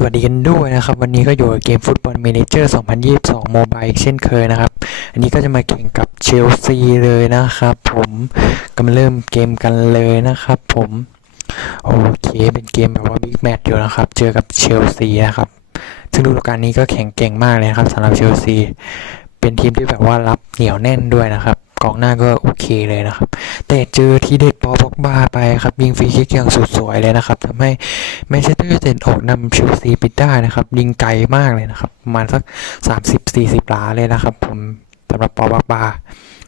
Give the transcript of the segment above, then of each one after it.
สวัสดีกันด้วยนะครับ วันนี้ก็อยู่กับเกมฟุตบอลเมเนเจอร์ 2022 โมบายเช่นเคยนะครับ อันนี้ก็จะมาแข่งกับเชลซีเลยนะครับ ผมก็มาเริ่มเกมกันเลยนะครับผมโอเคเป็นเกมแบบว่าบิ๊กแมตช์อยู่นะครับ เจอกับเชลซีนะครับ ซึ่งฤดูกาลนี้ก็แข่งเก่งมากเลยนะครับสำหรับเชลซีเป็นทีมที่แบบว่ารับเหนียวแน่นด้วยนะครับ กองหน้าก็โอเคเลยนะครับ แต่เจอทีเด็ดปอบอกบาไปครับ ยิงฟรีคิกอย่างสุดสวยเลยนะครับทำให้แมนเชสเตอร์ยูไนเต็ดออกนำเชลซีไปได้นะครับ ยิงไกลมากเลยนะครับประมาณสัก 30-40หลาเลยนะครับ ผมสำหรับปอบอกบา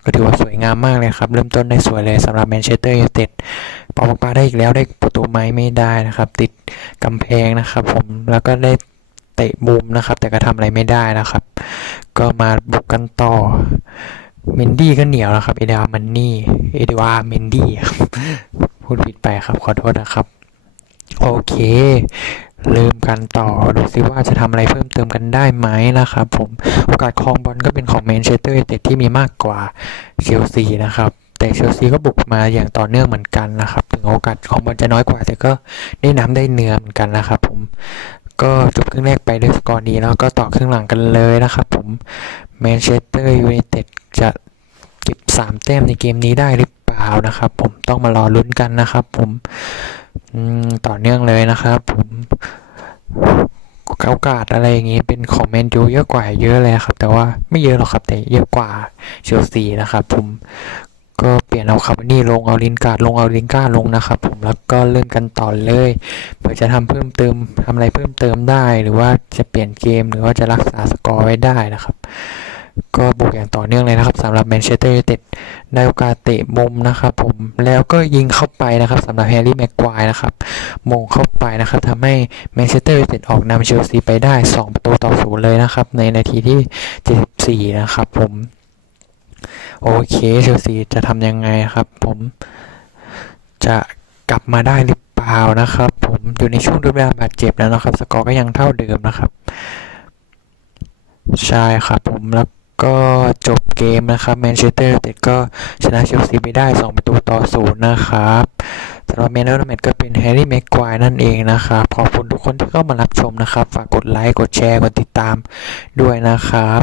ก็ถือว่าสวยงามมากเลยครับ เริ่มต้นได้สวยเลยสำหรับแมนเชสเตอร์ยูไนเต็ดปอบอกบาได้อีกแล้วได้ประตูไม้ไม่ได้นะครับ ติดกำแพงนะครับ ผมแล้วก็ได้เตะมุมนะครับ แต่ก็ทำอะไรไม่ได้นะครับ ก็มาบุกกันต่อ เมนดี้ก็เหนียวนะครับ เอเดวามันนี่ เอเดวาเมนดี้ครับ พูดผิดไปครับ ขอโทษนะครับ โอเค เริ่มกันต่อ ดูซิว่าจะทำอะไรเพิ่มเติมกันได้ไหมนะครับผม โอกาสครองบอลก็เป็นของแมนเชสเตอร์ยูไนเต็ดที่มีมากกว่าเชลซีนะครับแต่เชลซีก็บุกมาอย่างต่อเนื่องเหมือนกันนะครับ ถึงโอกาสของบอลจะน้อยกว่า แต่ก็ได้น้ำได้เนื้อเหมือนกันนะครับผม ก็จบครึ่งแรกไปด้วยสกอร์ดีแล้วก็ต่อครึ่งหลังกันเลยนะครับผมแมนเชสเตอร์ยูไนเต็ดจะเก็บสามแต้มในเกมนี้ได้หรือเปล่านะครับ ผมต้องมารอลุ้นกันนะครับ ผมอืมต่อเนื่องเลยนะครับ ผมโอกาสอะไรอย่างงี้เป็นของแมนยูเยอะกว่าเยอะเลยครับ แต่ว่าไม่เยอะหรอกครับแต่เยอะกว่าเชลซีนะครับ ผม ก็เปลี่ยนเอาคาร์บานี่ลงเอาลินการ์ดลงเอาลินการ์ดลงนะครับ ผมแล้วก็เริ่มกันต่อเลยเผื่อจะทำเพิ่มเติมทำอะไรเพิ่มเติมได้ หรือว่าจะเปลี่ยนเกมหรือว่าจะรักษาสกอร์ไว้ได้นะครับ ก็บุกอย่างต่อเนื่องเลยนะครับสำหรับแมนเชสเตอร์ยูไนเต็ดได้โอกาสเตะมุมนะครับผมแล้วก็ยิงเข้าไปนะครับสำหรับแฮร์รี่แม็กควายนะครับมงเข้าไปนะครับทำให้แมนเชสเตอร์ยูไนเต็ดออกนำเชลซีไปได้ 2 ประตูต่อศูนย์เลยนะครับในนาทีที่ 74 นะครับผม โอเคเชลซีจะทำยังไงครับ ผมจะกลับมาได้หรือเปล่านะครับ ผมอยู่ในช่วงดูกาลบาดเจ็บแล้วนะครับ สกอร์ก็ยังเท่าเดิมนะครับ ใช่ครับผมแล้วก็จบเกมนะครับแมนเชสเตอร์ยูไนเต็ดก็ชนะเชลซีไปได้ 2 ประตูต่อศูนย์นะครับสำหรับแมนยูไนเต็ดก็เป็นแฮร์รี่แม็กควายนั่นเองนะครับ ขอบคุณทุกคนที่เข้ามารับชมนะครับ ฝากกดไลค์ กดแชร์ กดติดตามด้วยนะครับ